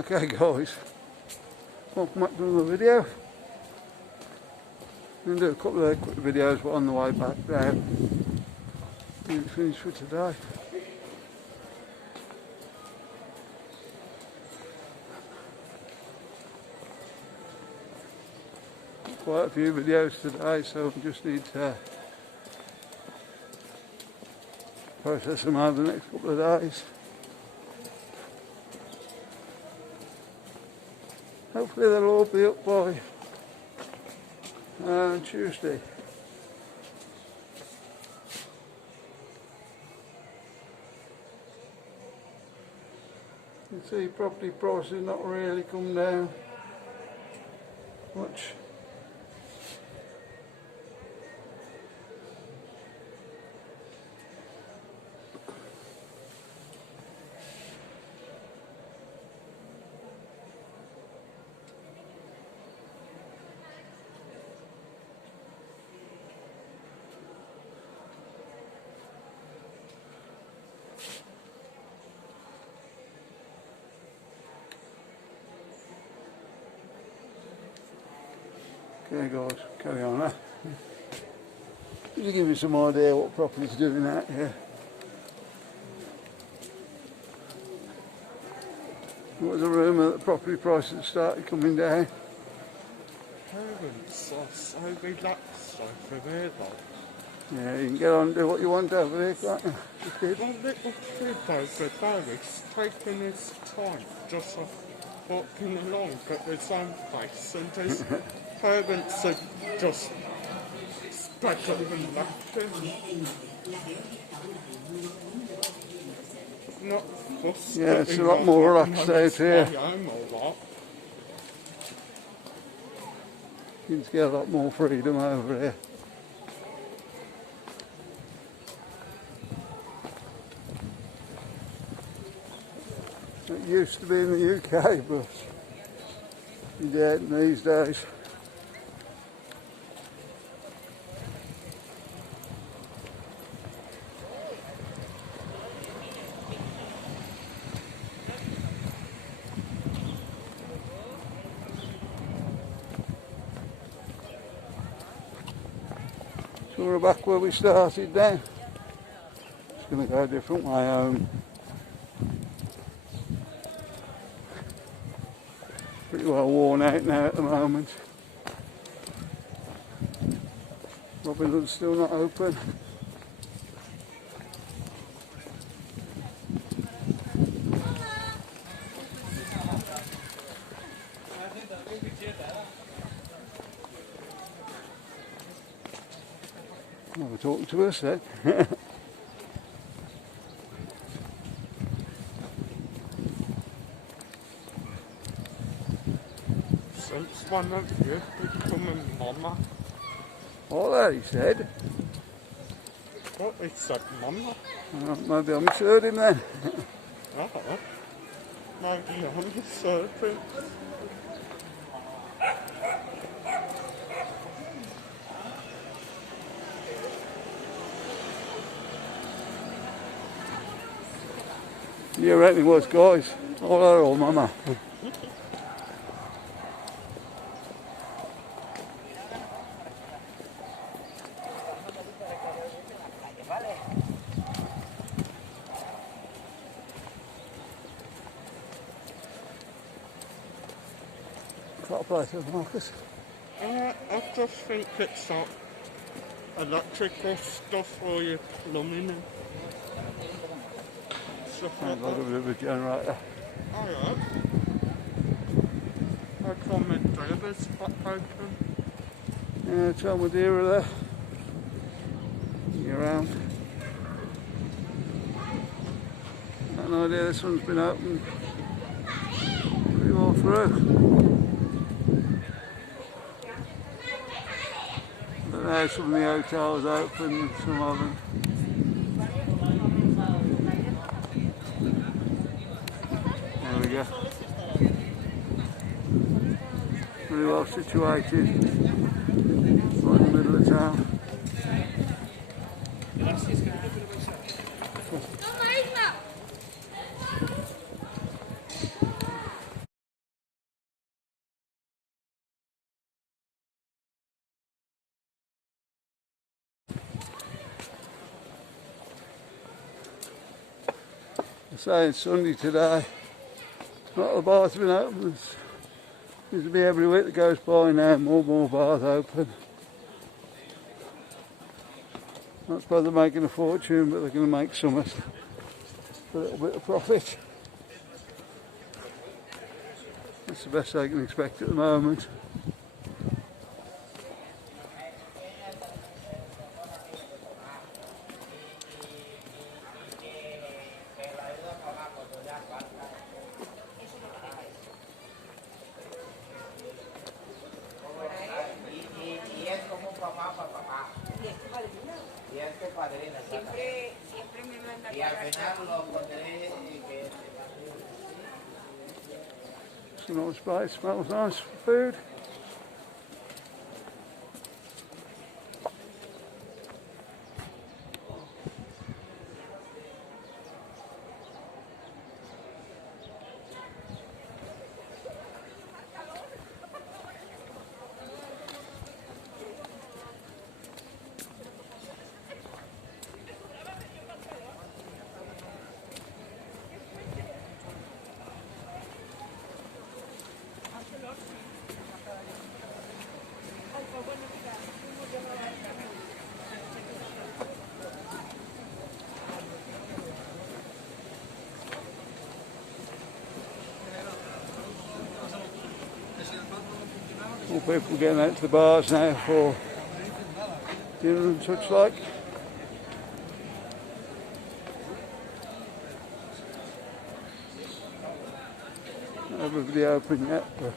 Okay guys, welcome back to another video. I'm going to do a couple of quick videos but on the way back down. It's finished for today. Quite a few videos today, so we just need to process them over the next couple of days. Hopefully they'll all be up by Tuesday. You can see property prices not really come down much. Okay guys, carry on now. Could you give me some idea what property's doing out here? There was a rumour that property prices started coming down. Parents are so relaxed over there though. Yeah, you can get on and do what you want over there, can't you? Just did. One little kid over there is taking his time just walking along at his own pace, and his parents are just spread up and laughing. Not fussed. Yeah, it's a lot more relaxed out here. You can get a lot more freedom over here. It used to be in the UK, but you dead these days. So we're back where we started now. Just going to go a different way home. Pretty well worn out now at the moment. Robin Hood's still not open. They were talking to us then. Since one of you becoming mama. All that he said. What he said, mama? Maybe I misheard him then. Oh, maybe I'm the serpent. You reckon it was, guys? All that old mama. What a place of Marcus. I just think it's like electrical stuff for your plumbing and stuff like Sounds like a bit of a generator. Oh yeah. I call my driver's back open. Yeah, Tom Madeira there. You're around. Got no idea this one's been open pretty well through. But now some of the hotels open, some of them. There we go. Really well situated, right in the middle of town. say it's Sunday today. Not the bars have been open. Seems to be every week that goes by now, more bars open. Not suppose they're making a fortune, but they're going to make some a little bit of profit. That's the best they can expect at the moment. It's a nice place, smells nice for food. More people getting out to the bars now for dinner and such like. Not everybody open yet, but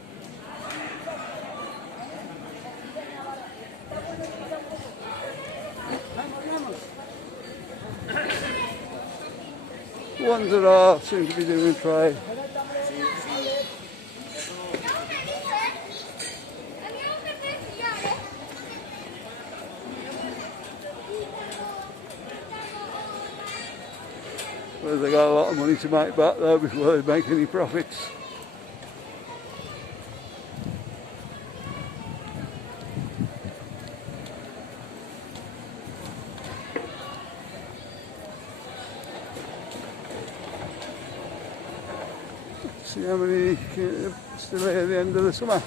the ones that are seem to be doing trade. Well, they got a lot of money to make back though before they make any profits. See how many still here at the end of the summer.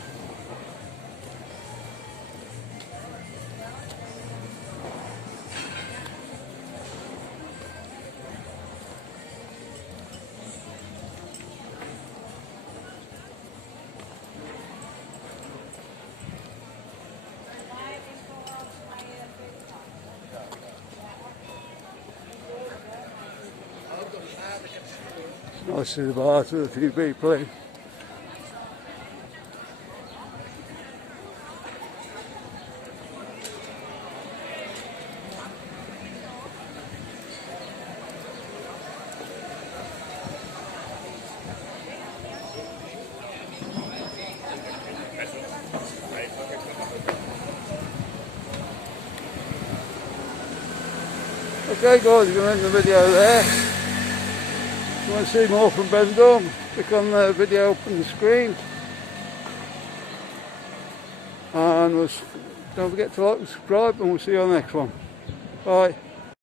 Nice to the bars with a few people in. Okay guys, we're going to end the video there. If you want to see more from Benidorm, click on the video up on the screen. And don't forget to like and subscribe, and we'll see you on the next one. Bye.